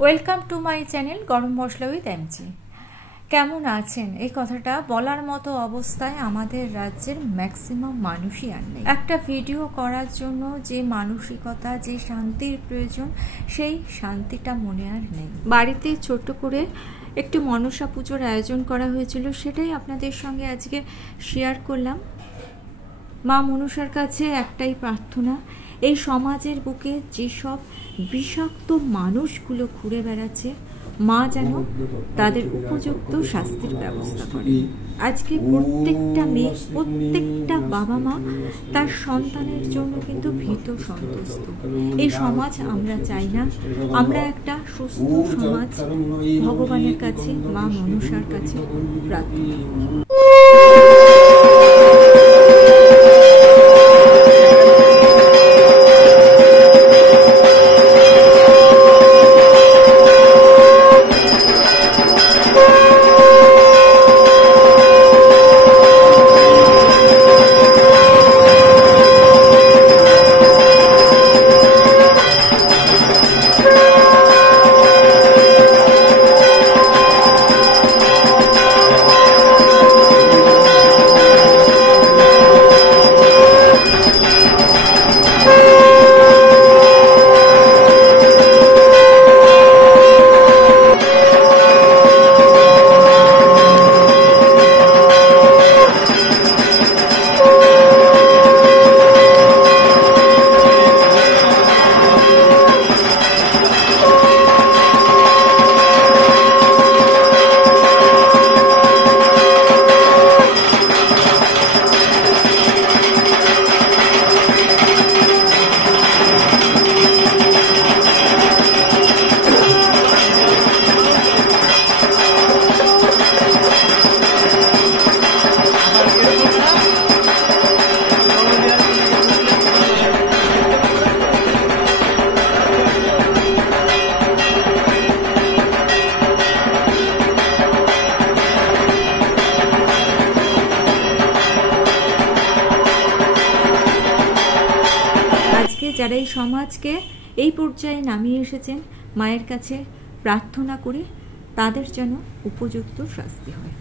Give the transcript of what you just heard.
Welcome to my channel গরম মশলা with MG. কেমন আছেন? এই কথাটা বলার মতো অবস্থায় আমাদের রাজ্যের ম্যাক্সিমাম মানুষই আর নেই। একটা ভিডিও করার জন্য যে মানসিকতা, যে শান্তির প্রয়োজন, সেই শান্তিটা মনে আর নেই। বাড়িতে ছোট্ট করে একটু মনসা পুজোর আয়োজন করা হয়েছিল, সেটাই আপনাদের সঙ্গে আজকে শেয়ার করলাম। মা মনসার কাছে একটাই প্রার্থনা, এই সমাজের বুকে যেসব বিষাক্ত মানুষগুলো ঘুরে বেড়াচ্ছে, মা যেন তাদের উপযুক্ত শাস্তির ব্যবস্থা করে। আজকে প্রত্যেকটা মেয়ে, প্রত্যেকটা বাবা মা তার সন্তানের জন্য কিন্তু ভীত সন্তুষ্ট। এই সমাজ আমরা চাই না। আমরা একটা সুস্থ সমাজ ভগবানের কাছে, মা মনসার কাছে প্রার্থনা। যারা এই সমাজকে এই পর্যায়ে নামিয়ে এসেছেন, মায়ের কাছে প্রার্থনা করি তাদের যেন উপযুক্ত শাস্তি হয়।